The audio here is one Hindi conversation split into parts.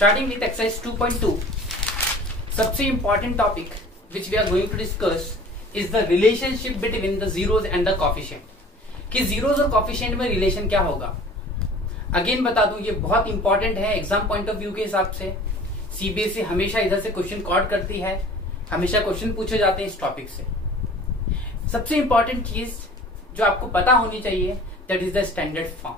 Starting with exercise 2.2, सबसे important topic which we are going to discuss is the relationship between the zeros and the coefficient. कि zeros और coefficient में relation क्या होगा. अगेन बता दूं ये बहुत इंपॉर्टेंट है एग्जाम पॉइंट ऑफ व्यू के हिसाब से. सीबीएसई हमेशा इधर से क्वेश्चन कॉर्ड करती है, हमेशा क्वेश्चन पूछे जाते हैं इस टॉपिक से. सबसे इंपॉर्टेंट चीज जो आपको पता होनी चाहिए that is the standard form.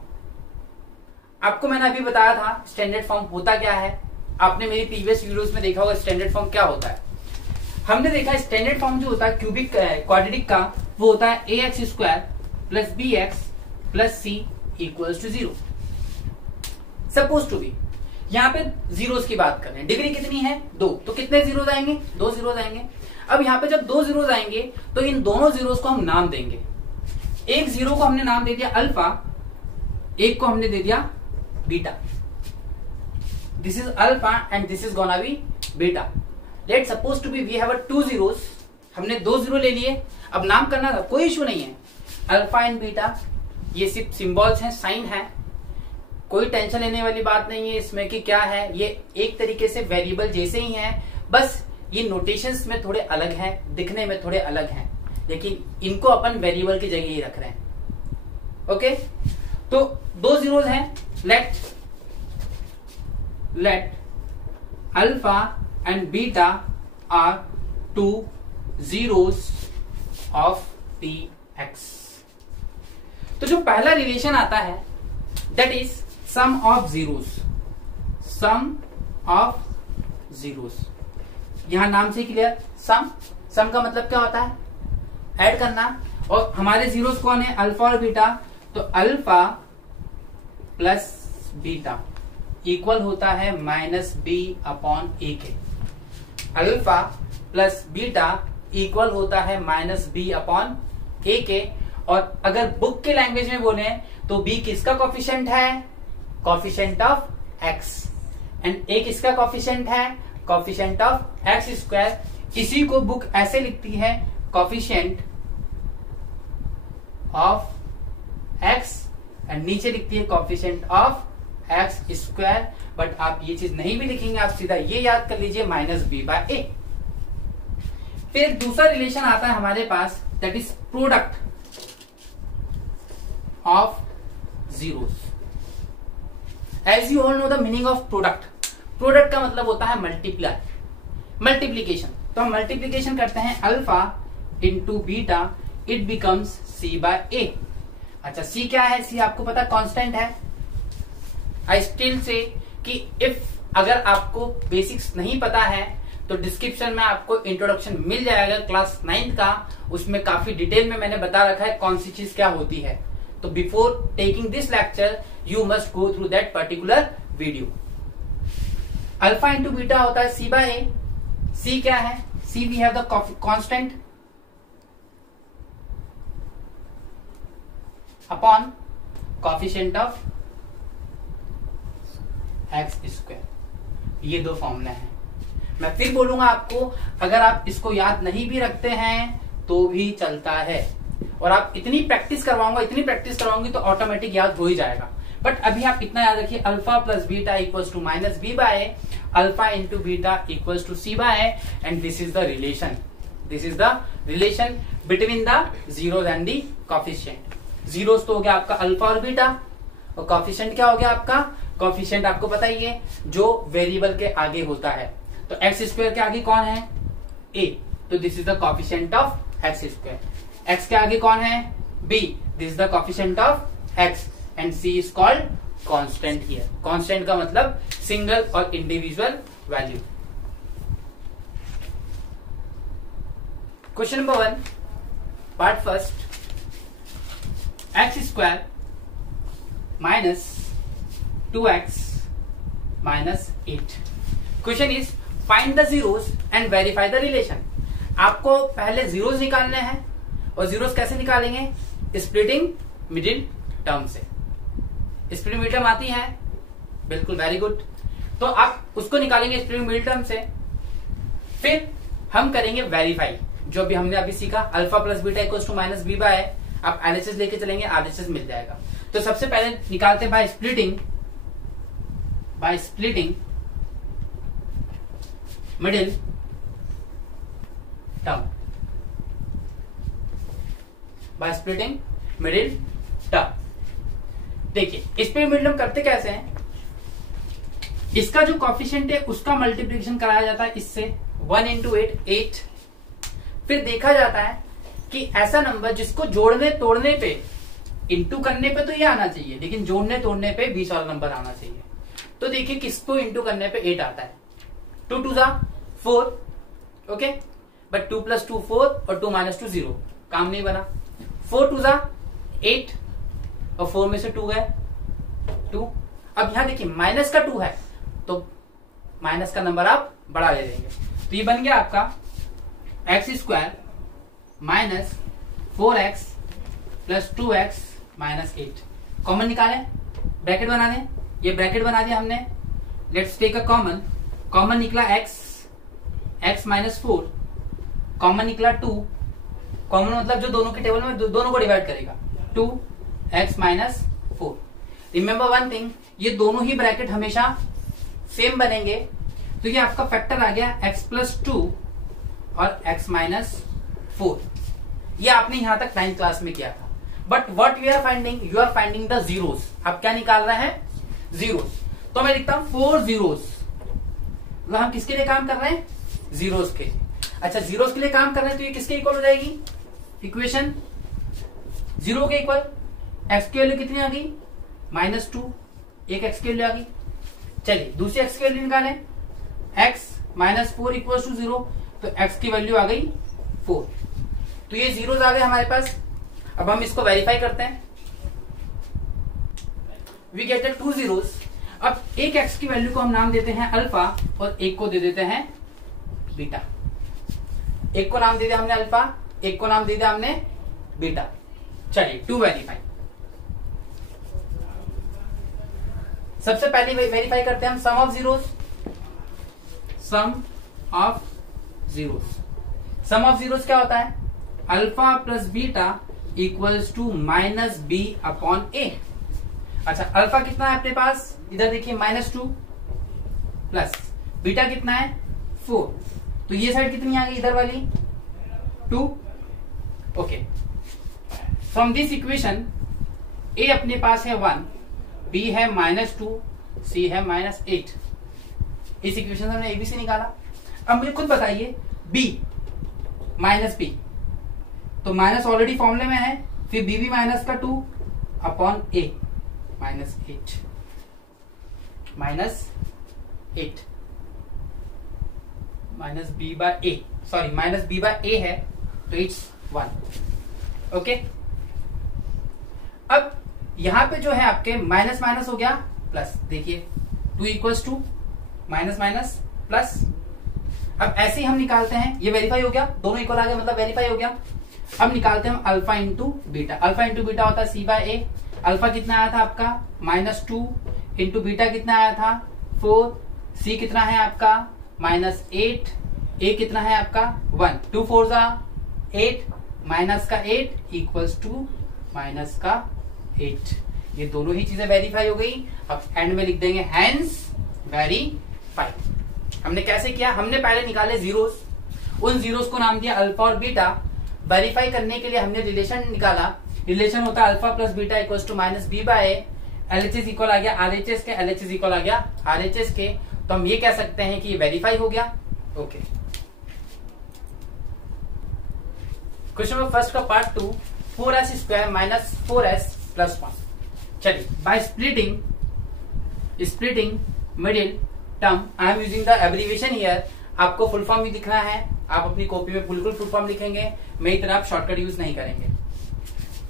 आपको मैंने अभी बताया था स्टैंडर्ड फॉर्म होता क्या है. आपने मेरी प्रीवियस वीडियोस में देखा होगा स्टैंडर्ड फॉर्म क्या होता है. हमने देखा स्टैंडर्ड फॉर्म जो होता है क्यूबिक क्वाड्रेटिक का वो होता है a x square plus b x plus c equals to 0. Suppose to be यहाँ पे जीरोस की बात कर रहे हैं. डिग्री कितनी है 2, तो कितने जीरोस आएंगे 2 जीरोस आएंगे. अब यहाँ पे जब 2 जीरोस आएंगे तो इन दोनों जीरोस को हम नाम देंगे. एक जीरो को हमने नाम दे दिया अल्फा, एक को हमने दे दिया beta. This is alpha and this is gonna be beta. Let suppose to be we have 2 zeros. हमने 2 जीरो ले लिए. अब नाम करना था, कोई इश्यू नहीं है. अल्फा एंड बीटा ये सिर्फ सिंबल्स हैं, साइन है, कोई टेंशन लेने वाली बात नहीं है इसमें कि क्या है. ये एक तरीके से वेरिएबल जैसे ही हैं, बस ये नोटेशंस में थोड़े अलग हैं, दिखने में थोड़े अलग हैं, लेकिन इनको अपन वेरिएबल की जगह ही रख रहे हैं. ओके, तो 2 जीरोस हैं. Let alpha and beta are 2 zeros of the x. तो जो पहला रिलेशन आता है that is sum of zeros. Sum of zeros यहां नाम से क्लियर. सम का मतलब क्या होता है ऐड करना. और हमारे जीरोस कौन है अल्फा और बीटा. तो अल्फा प्लस बीटा इक्वल होता है माइनस बी अपॉन ए के. अल्फा प्लस बीटा इक्वल होता है माइनस बी अपॉन ए के. और अगर बुक के लैंग्वेज में बोले तो बी किसका कॉफिशिएंट है कॉफिशिएंट ऑफ एक्स एंड ए किसका कॉफिशिएंट है कॉफिशिएंट ऑफ एक्स स्क्वायर. इसी को बुक ऐसे लिखती है कॉफिशिएंट ऑफ एक्स एंड नीचे लिखती है coefficient of x square. But आप ये चीज नहीं भी लिखेंगे, आप सीधा ये याद कर लीजिए माइनस बी बाय ए. फिर दूसरा रिलेशन आता है हमारे पास that is product of zeros. As you all know the meaning of product. Product का मतलब होता है मल्टीप्लाई, मल्टीप्लीकेशन. तो हम मल्टीप्लीकेशन करते हैं alpha into beta, it becomes C by ए. अच्छा सी क्या है, सी आपको पता कांस्टेंट है. आई स्टिल से कि इफ अगर आपको बेसिक्स नहीं पता है तो डिस्क्रिप्शन में आपको इंट्रोडक्शन मिल जाएगा क्लास 9 का. उसमें काफी डिटेल में मैंने बता रखा है कौन सी चीज क्या होती है. तो before taking this lecture you must go through that particular video. Alpha into beta होता है सी बाय ए. सी क्या है, c we have the constant upon coefficient of x square. ये 2 फॉर्मूला हैं. मैं फिर बोलूंगा आपको, अगर आप इसको याद नहीं भी रखते हैं तो भी चलता है. और आप इतनी प्रैक्टिस करवाऊंगी तो ऑटोमेटिक याद हो ही जाएगा. बट अभी आप इतना याद रखिए alpha plus beta equals to minus b by a, alpha into beta equals to c by a and this is the relation. This is the relation between the zeros and the coefficient. Zeros तो हो गया आपका अल्फा और बीटा, और कॉफिशिएंट क्या हो गया आपका. कॉफिशिएंट आपको पता ही है जो वेरिएबल के आगे होता है. तो एक्स स्क्वायर के आगे कौन है ए, तो this is the coefficient of x square. X के आगे कौन है b, this is the coefficient of x and c is called constant here. Constant का मतलब सिंगल और individual value. Question number 1 part first. X square minus 2x minus 8. Question is find the zeros and verify the relation. आपको पहले जीरोस निकालने हैं. और जीरोस कैसे निकालेंगे, स्प्लिटिंग मिडिल टर्म से. स्प्लिटिंग मिडिल टर्म आती है, बिल्कुल वेरी गुड. तो आप उसको निकालेंगे स्प्लिटिंग मिडिल टर्म से. फिर हम करेंगे वेरीफाई, जो भी हमने अभी सीखा alpha plus beta equals to minus b by. आप एलएचएस लेके चलेंगे, आरएचएस मिल जाएगा. तो सबसे पहले निकालते by splitting middle term by splitting middle term. देखिए इस पे मिडिल करते कैसे हैं, इसका जो कॉफिशिएंट है उसका मल्टीप्लिकेशन कराया जाता है इससे 1 into 8 8। फिर देखा जाता है कि ऐसा नंबर जिसको जोड़ने तोड़ने पे, इंटू करने पे तो ये आना चाहिए, लेकिन जोड़ने तोड़ने पे 20 वाला नंबर आना चाहिए। तो देखिए किसको इंटू करने पे 8 आता है। 2 2 4, ओके, बट 2 + 2 4 और 2 - 2 0, काम नहीं बना। 4 2 8 और 4 में से 2 गए 2। अब यहां देखिए माइनस का 2 है तो माइनस का नंबर आप बड़ा ले लेंगे, तो ये बन गया आपका x² - 4x + 2x - 8। कॉमन निकालें, ब्रैकेट बना दें, ये ब्रैकेट बना दिया हमने। Let's take a common, common निकला x - 4, कॉमन निकला 2, कॉमन मतलब जो दोनों के टेबल में दोनों को डिवाइड करेगा, 2x - 4। रिमेंबर वन थिंग, ये दोनों ही ब्रैकेट हमेशा सेम बनेंगे, तो ये आपका फैक्टर आ गया x + 2 और x - 4। ये आपने यहां तक 9th क्लास में किया था। But what you are finding, you are finding the zeros. आप क्या निकाल रहे हैं, जीरोस। तो मैं लिखता हूं 4 जीरोस, मतलब हम किसके लिए काम कर रहे हैं, जीरोस के। अच्छा जीरोस के लिए काम कर रहे हैं तो ये किसके इक्वल हो जाएगी इक्वेशन, 0 के इक्वल। एक्स की वैल्यू कितनी आ गई, -2, एक एक्स की वैल्यू आ गई। चलिए दूसरी एक्स की वैल्यू निकालें, x - 4 = 0, तो x की वैल्यू आ गई 4। तो ये जीरोस आ गए हमारे पास। अब हम इसको वेरीफाई करते हैं, वी गेट 2 जीरोस। अब एक x की वैल्यू को हम नाम देते हैं अल्फा और एक को दे देते हैं बीटा। एक को नाम दे दिया हमने अल्फा, एक को नाम दे दिया हमने बीटा। चलिए टू वेरीफाई, सबसे पहले वेरीफाई करते हैं हम sum of zeros. Sum of zeros, sum of zeros क्या होता है, alpha plus beta equals to -b/a। अच्छा अल्फा कितना है अपने पास, इधर देखिए -2 प्लस बीटा कितना है 4, तो ये साइड कितनी आ गई इधर वाली 2। Okay, from this equation a अपने पास है 1, b है -2, c है -8। इस इक्वेशन से हमने abc निकाला। अब मुझे खुद बताइए b -b, तो माइनस ऑलरेडी फॉर्मूले में है, फिर b भी -2 upon a -8 -b/a, sorry -b/a है, तो इट्स 1। ओके, अब यहां पे जो है आपके माइनस माइनस हो गया प्लस, देखिए 2 = 2, माइनस माइनस प्लस। अब ऐसे ही हम निकालते हैं, ये वेरीफाई हो गया, दोनों इक्वल आ गए मतलब वेरीफाई हो गया। अब निकालते हैं हम alpha into beta. Alpha into beta होता है c/a। अल्फा कितना आया था आपका -2 इंटू बीटा कितना आया था 4, c कितना है आपका -8, a कितना है आपका 1, 2 4 8, माइनस का 8 इक्वल्स टू माइनस का 8। ये दोनों ही चीजें वेरीफाई हो गई। अब एंड में लिख देंगे हैंस वेरीफाई। हमने कैसे किया, हमने पहले निकाले जीरोस, उन जीरोस को नाम दिया अल्फा और बीटा। वेरीफाई करने के लिए हमने रिलेशन निकाला, रिलेशन होता है alpha plus beta equals to -b/a। LHS equal आ गया RHS के, LHS इक्वल आ गया RHS के, तो हम ये कह सकते हैं कि ये वेरीफाई हो गया। ओके, क्वेश्चन नंबर फर्स्ट का पार्ट 2, 4s² - 4s + 1। चलिए, bye splitting middle term I am using the abbreviation here. आपको फुल फॉर्म भी लिखना है, आप अपनी कॉपी में बिल्कुल फुल फॉर्म लिखेंगे, मेरी तरह आप शॉर्टकट यूज नहीं करेंगे।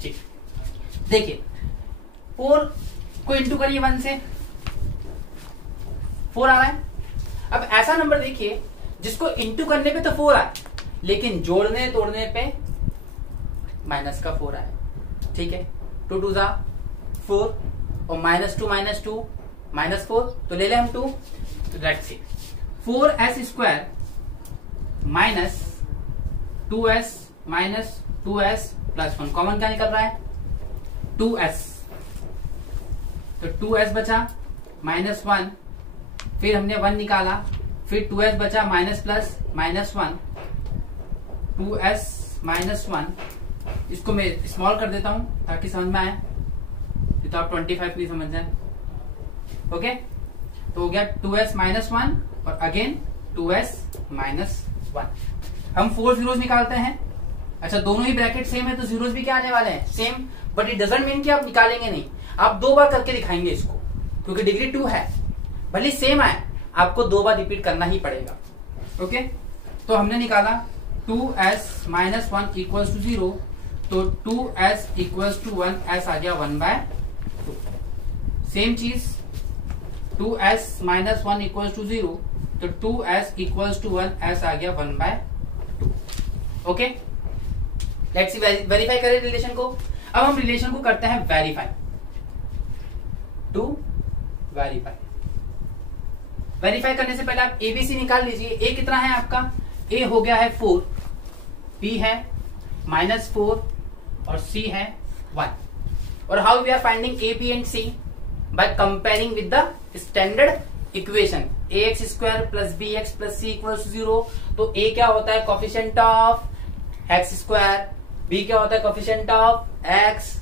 ठीक, देखिए 4 को इंटू करिए 1 से, 4 आ रहा है। अब ऐसा नंबर देखिए जिसको इंटू करने पे तो 4 आए, लेकिन जोड़ने तोड़ने पे माइनस का 4 आए। ठीक है, 2 2 4 और -2 -4, तो ले ले हम 2। तो let's see 4s² - 2s + 1, common क्या निकल रहा है 2s, तो 2s बचा -1, फिर हमने 1 निकाला, फिर 2s बचा minus plus minus 1, 2s minus 1, इसको मैं स्मॉल कर देता हूं ताकि समझ में आए, तो आप 25 नहीं समझ जाए। ओके, तो हो गया 2s माइनस 1 और अगेन 2s माइनस 1। हम 4 जीरोस निकालते हैं। अच्छा, दोनों ही ब्रैकेट सेम है तो जीरोस भी क्या आने वाले हैं, same, but it doesn't mean कि आप निकालेंगे नहीं, आप 2 बार करके दिखाएंगे इसको, क्योंकि डिग्री 2 है, भले सेम आए आपको 2 बार रिपीट करना ही पड़ेगा। ओके, तो हमने निकाला 2s माइनस 1 इक्वल्स टू 0, तो 2s इक्वल्स टू 1, s आ गया 1/2। सेम चीज 2s माइनस 1 इक्वल्स टू 0, तो 2s इक्वल्स टू 1, s आ गया 1/2। ओके, लेट्स सी, वेरीफाई करें रिलेशन को। अब हम रिलेशन को करते हैं वेरीफाई, टू वेरीफाई। वेरीफाई करने से पहले आप एबीसी निकाल लीजिए। ए कितना है आपका, ए हो गया है 4, बी है -4 और सी है 1। और how we are finding a b and c, by comparing with the standard equation ax square plus b x plus c equals to 0। तो ए क्या होता है, coefficient of x square, b क्या होता है, coefficient of x,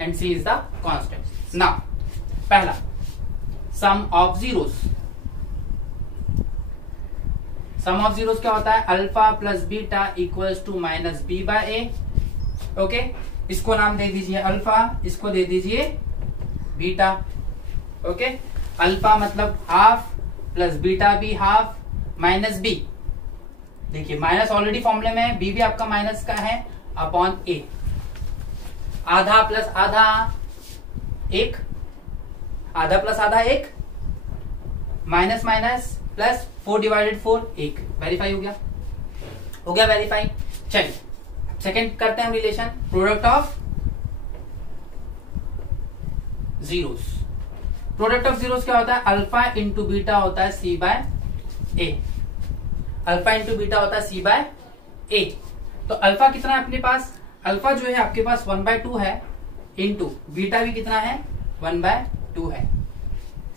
and c is the constant. Now पहला sum of zeros, sum of zeros क्या होता है, alpha plus beta equals to minus b by a. Okay, इसको नाम दे दीजिए अल्फा, इसको दे दीजिए बीटा। ओके, अल्फा मतलब हाफ प्लस बीटा भी हाफ माइनस बी, देखिए माइनस ऑलरेडी फॉर्मूले में है, बी भी आपका माइनस का है अपॉन ए, आधा प्लस आधा 1, आधा प्लस आधा 1, minus minus plus 4 divided 4 1। Verify हो गया, हो गया वेरीफाई। चलिए सेकंड करते हैं हम relation, product of zeros. Product of zeros क्या होता है, अल्फा इंटू बीटा होता है c by a, alpha into beta होता है सी बाय ए। तो अल्फा कितना है अपने पास, अल्फा जो है आपके पास 1/2 है, इंटू बीटा भी कितना है 1/2 है,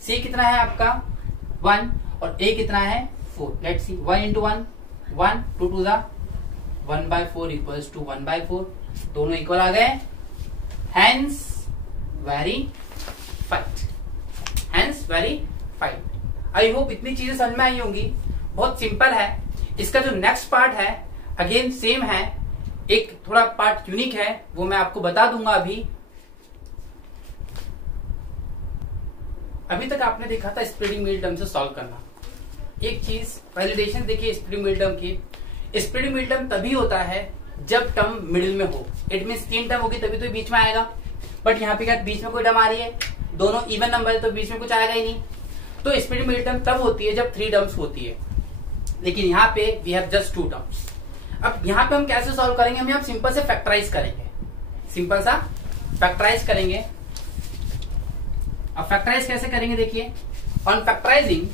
सी कितना है आपका 1 और ए कितना है 4। लेट्स सी, 1 इंटू 1 1, 2 2 जा 1/4 इक्वल्स टू 1/4, दोनों इक्वल आ गए, hence verified, hence verified. I hope इतनी चीजें समझ में आई होंगी, बहुत सिंपल है। इसका जो नेक्स्ट पार्ट है अगेन सेम है, एक थोड़ा पार्ट यूनिक है, वो मैं आपको बता दूंगा। अभी तक आपने देखा था स्प्लिटिंग मिडिल टर्म से सॉल्व करना। एक चीज वैलिडेशन देखिए स्प्लिटिंग मिडिल टर्म की, स्प्लिटिंग मिडिल टर्म तभी होता है जब टर्म मिडिल में हो, इट मीन 3 टर्म होगी तभी तो बीच में आएगा, बट यहाँ पे क्या बीच में कोई टर्म आ रही है, दोनों इवन नंबर है तो बीच में कुछ आएगा ही नहीं। तो स्प्लिटिंग मिडिल टर्म तब होती है जब 3 टर्म्स होती है, लेकिन यहाँ पे वी हैव जस्ट 2 टर्म्स। अब यहाँ पे हम कैसे सॉल्व करेंगे, हम यहाँ सिंपल से फैक्टराइज करेंगे, सिंपल सा फैक्टराइज करेंगे। अब फैक्टराइज कैसे करेंगे देखिए, ऑन फैक्टराइजिंग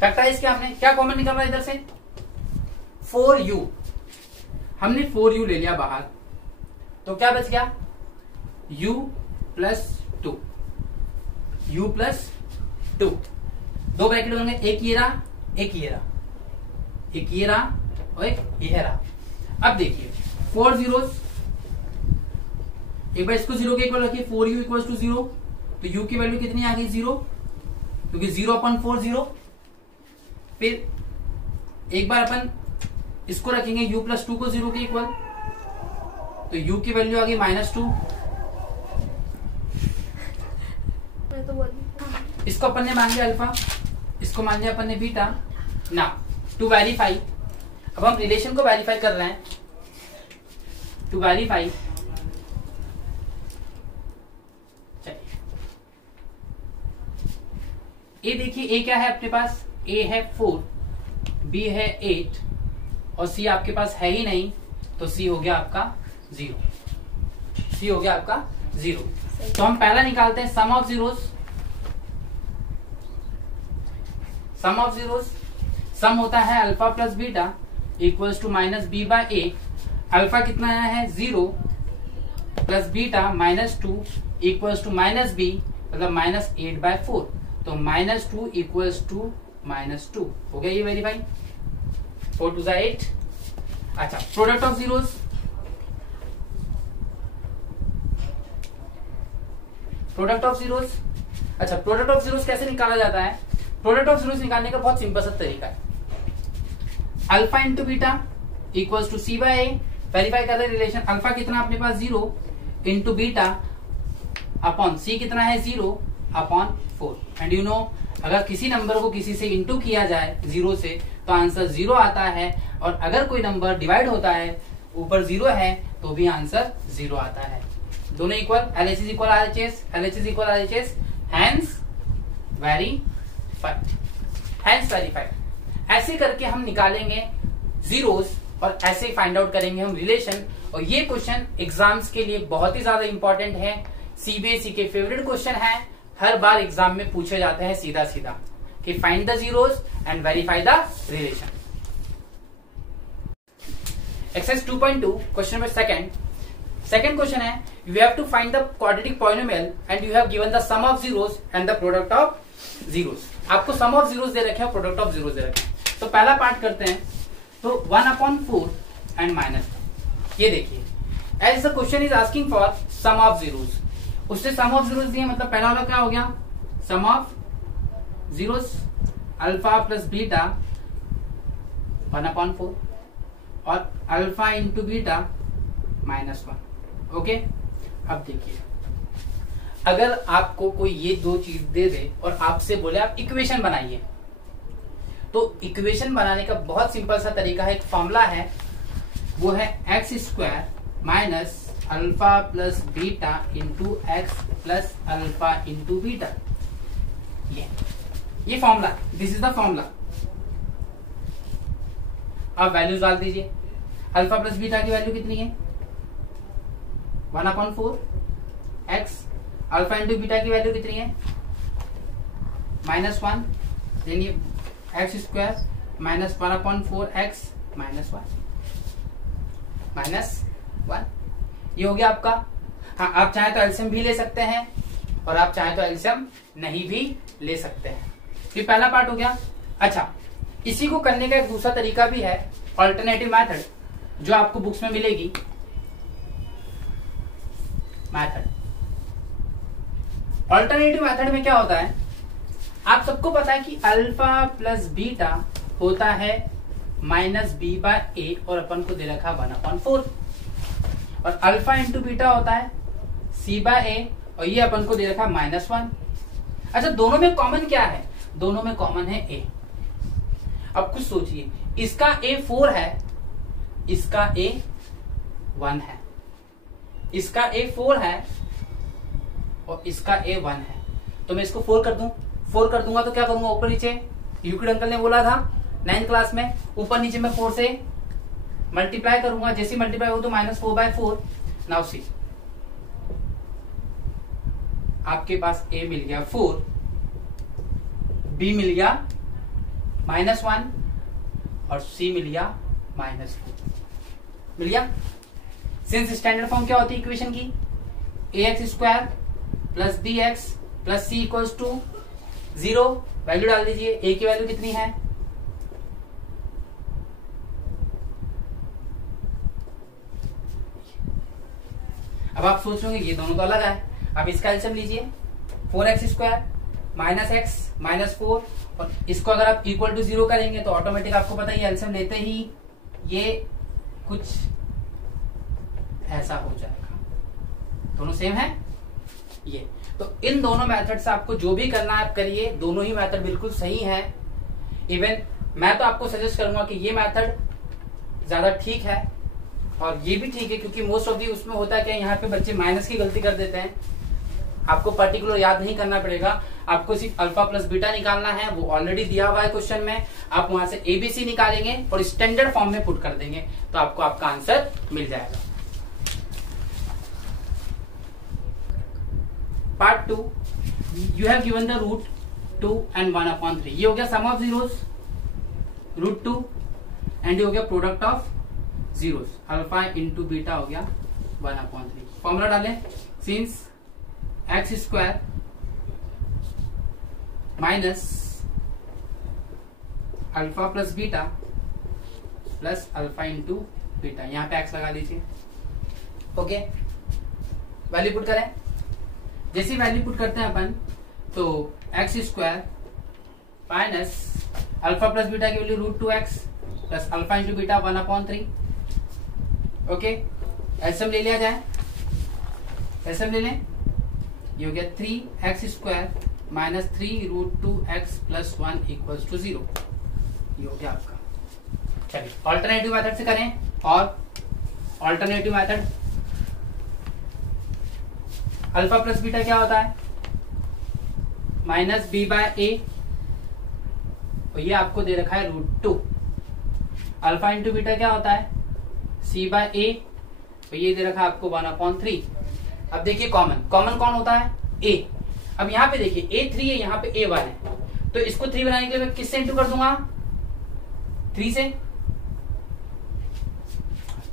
फैक्टराइज क्या हमने क्या कॉमन निकल रहा है इधर से 4u, हमने 4u ले लिया बाहर, तो क्या बच गया u plus 2, u plus 2, 2 bracket होंगे, एक ये रहा एक ये रहा, एक ये रहा और एक ये रहा। अब देखिए 4 जीरोस, एक बार इसको 0 के इक्वल रखिए, 4u इक्वल टू 0, तो u की वैल्यू कितनी आ गई 0, क्योंकि 0/4 0। फिर एक बार अपन इसको रखेंगे u प्लस 2 को 0 के इक्वल, तो u की वैल्यू आ गई -2। इसको अपन ने मान लिया अल्फा, इसको मान लिया अपन ने बीटा। ना टू वेरीफाई, अब हम रिलेशन को वेरीफाई कर रहे हैं, टू वेरीफाई चलिए ए देखिए, ए क्या है अपने पास, ए है 4, बी है 8 और सी आपके पास है ही नहीं, तो सी हो गया आपका 0, सी हो गया आपका 0। तो हम पहला निकालते हैं sum of zeros, sum of zeros, sum होता है alpha plus beta equals to minus b by a. Alpha कितना आया है 0 plus beta -2 equals to -b मतलब -8/4, तो -2 इक्वल्स टू -2 हो गया ये वेरीफाई। 4 2 8। अच्छा, product of zeros, product of zeros. अच्छा, प्रोडक्ट ऑफ जीरोस कैसे निकाला जाता है? प्रोडक्ट ऑफ जीरोस निकालने का बहुत सिंपल सा तरीका है। Alpha into beta equals to c by a, verify कर रहे रिलेशन। अल्फा कितना अपने पास 0 इंटू बीटा अपॉन सी कितना है 0 अपॉन 4। एंड यू नो, अगर किसी नंबर को किसी से इंटू किया जाए 0 से तो आंसर 0 आता है, और अगर कोई नंबर डिवाइड होता है ऊपर 0 है तो भी आंसर 0 आता है। दोनों equal, LHS equal RHS, LHS equal RHS, hence verified, hence verified. ऐसे करके हम निकालेंगे जीरोस और ऐसे फाइंड आउट करेंगे हम रिलेशन। और ये क्वेश्चन एग्जाम्स के लिए बहुत ही ज्यादा इंपॉर्टेंट है, CBSE के फेवरेट क्वेश्चन है, हर बार एग्जाम में पूछे जाते हैं सीधा सीधा कि find the zeros and verify the relation. Exercise 2.2 question number second question है, you have to find the quadratic polynomial and you have given the sum of zeros and the product of zeros. आपको सम ऑफ जीरोस दे रखे हैं, प्रोडक्ट ऑफ जीरोस दे रखे हैं। तो पहला पार्ट करते हैं, तो 1/4 एंड -1। ये देखिए, as the question is asking for sum of zeros, उससे सम ऑफ जीरोस दिए, मतलब पहला वाला क्या हो गया, sum of zeros alpha plus beta 1/4 और अल्फा इंटू बीटा -1। ओके, अब देखिए, अगर आपको कोई ये दो चीज दे दे और आपसे बोले आप इक्वेशन बनाइए, तो इक्वेशन बनाने का बहुत सिंपल सा तरीका है, एक फॉर्मूला है, वो है x² minus alpha plus beta into x plus alpha into beta. ये formula, this is the formula. आप वैल्यूज डाल दीजिए। अल्फा प्लस बीटा की वैल्यू कितनी है 1/4 x, अल्फा इंटू बीटा की वैल्यू कितनी है -1, देन ये x² माइनस 1/4 x -1 ये हो गया आपका। हाँ, आप चाहे तो एलसीएम भी ले सकते हैं और आप चाहे तो एलसीएम नहीं भी ले सकते हैं। ये पहला पार्ट हो गया। अच्छा, इसी को करने का एक दूसरा तरीका भी है, ऑल्टरनेटिव मेथड, जो आपको बुक्स में मिलेगी। मेथड, ऑल्टरनेटिव मेथड में क्या होता है, आप सबको पता है कि अल्फा प्लस बीटा होता है -b/a और अपन को दे रखा 1/4, और अल्फा इंटू बीटा होता है c/a और ये अपन को दे रखा -1। अच्छा, दोनों में कॉमन क्या है, दोनों में कॉमन है a। अब कुछ सोचिए, इसका a 4 है, इसका a 1 है, इसका a 4 है और इसका a 1 है, तो मैं इसको 4 कर दूं, 4 कर दूंगा तो क्या करूंगा, ऊपर नीचे, यूक्लिड अंकल ने बोला था 9th क्लास में, ऊपर नीचे मैं 4 से मल्टीप्लाई करूंगा, जैसे मल्टीप्लाई हो तो -4/4। नाउ सी, आपके पास a मिल गया 4, b मिल गया -1 और c मिल गया -4, मिल गया। सिंस स्टैंडर्ड फॉर्म क्या होती है इक्वेशन की, ax² plus bx plus c equals to 0। Value डाल दीजिए, a की वैल्यू कितनी है अब आप सोच रहे ये दोनों तो अलग है। अब इसका एलसीएम लीजिए, 4x² माइनस x -4, और इसको अगर आप इक्वल टू 0 करेंगे तो ऑटोमेटिक आपको पता है एलसीएम लेते ही ये कुछ ऐसा हो जाएगा। दोनों सेम है ये, तो इन दोनों मेथड से आपको जो भी करना है आप करिए, दोनों ही मेथड बिल्कुल सही है। इवन मैं तो आपको सजेस्ट करूंगा कि ये मेथड ज्यादा ठीक है और ये भी ठीक है, क्योंकि मोस्ट ऑफ दी उसमें होता है कि यहाँ पे बच्चे माइनस की गलती कर देते हैं। आपको पर्टिकुलर याद नहीं करना पड़ेगा, आपको सिर्फ अल्फा प्लस बीटा निकालना है, वो ऑलरेडी दिया हुआ है क्वेश्चन में। आप वहां से एबीसी निकालेंगे और स्टैंडर्ड फॉर्म में पुट कर देंगे तो आपको आपका आंसर मिल जाएगा। Part 2, you have given the root 2 and 1/3। ये हो गया sum of zeros, root 2, and ये हो गया product of zeros, alpha into beta हो गया 1/3। फॉर्मूला डालें, since x square minus alpha plus beta plus alpha into beta, यहां पे एक्स लगा लीजिए। ओके, वैल्यू पुट करें। जैसी वैल्यू पुट करते हैं अपन तो x square minus alpha plus beta की value √2x plus alpha into beta 1/3। Okay, एसएम ले लिया जाए, एसएम ले लें, ये हो गया 3x square minus 3√2x plus 1 equals to 0। ये हो गया आपका। चलिए ऑल्टरनेटिव मेथड से करें, और alternative method alpha plus beta क्या होता है, माइनस b/a, और ये आपको दे रखा है √2। अल्फा इंटू बीटा क्या होता है, c/a, तो ये दे रखा है आपको 1/3। अब देखिए कॉमन कौन होता है, a। अब यहाँ पे देखिए a3 है, यहाँ पे a1 है, तो इसको 3 बनाने के लिए मैं किससे इंटू कर दूंगा, 3 से।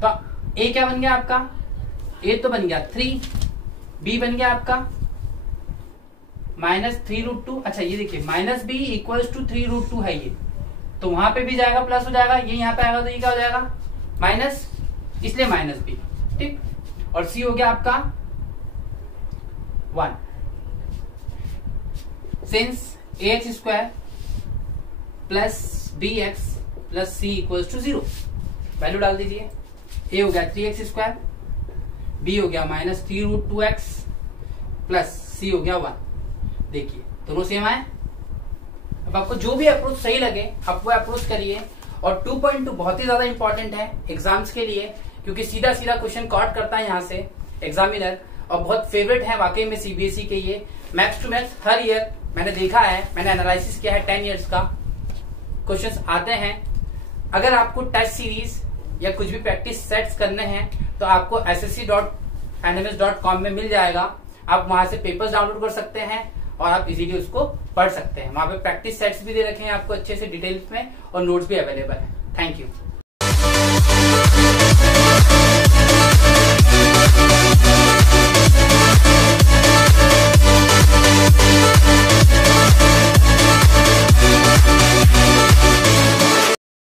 तो a क्या बन गया आपका, a तो बन गया 3, b बन गया आपका माइनस 3√2। अच्छा ये देखिए माइनस b इक्वल्स टू 3√2 है ये, तो वहां पे भी जाएगा प्लस हो जाएगा, ये यहाँ पे आएगा तो ये क्या हो जाएगा माइनस, इसलिए माइनस b। ठीक, और c हो गया आपका 1। Since ax square plus bx plus c equals to 0, value डाल दीजिए। a हो गया 3x स्क्वायर, b हो गया माइनस 3√2x प्लस c हो गया 1। देखिए दोनों सेम आए। अब आपको जो भी अप्रोच सही लगे आप वो अप्रोच करिए। और 2.2 बहुत ही ज्यादा इंपॉर्टेंट है एग्जाम्स के लिए, क्योंकि सीधा सीधा क्वेश्चन कॉट करता है यहाँ से एग्जामिनर, और बहुत फेवरेट है वाकई में सीबीएसई के। ये मैथ्स टू मैथ्स हर ईयर मैंने देखा है, मैंने एनालिसिस किया है, 10 ईयर्स का क्वेश्चन आते हैं। अगर आपको टेस्ट सीरीज या कुछ भी प्रैक्टिस सेट्स करने हैं तो आपको ssc.nms.com में मिल जाएगा। आप वहां से पेपर्स डाउनलोड कर सकते हैं और आप इजीली उसको पढ़ सकते हैं। वहां पे प्रैक्टिस सेट्स भी दे रखे हैं आपको अच्छे से डिटेल्स में, और नोट्स भी अवेलेबल है। Thank you.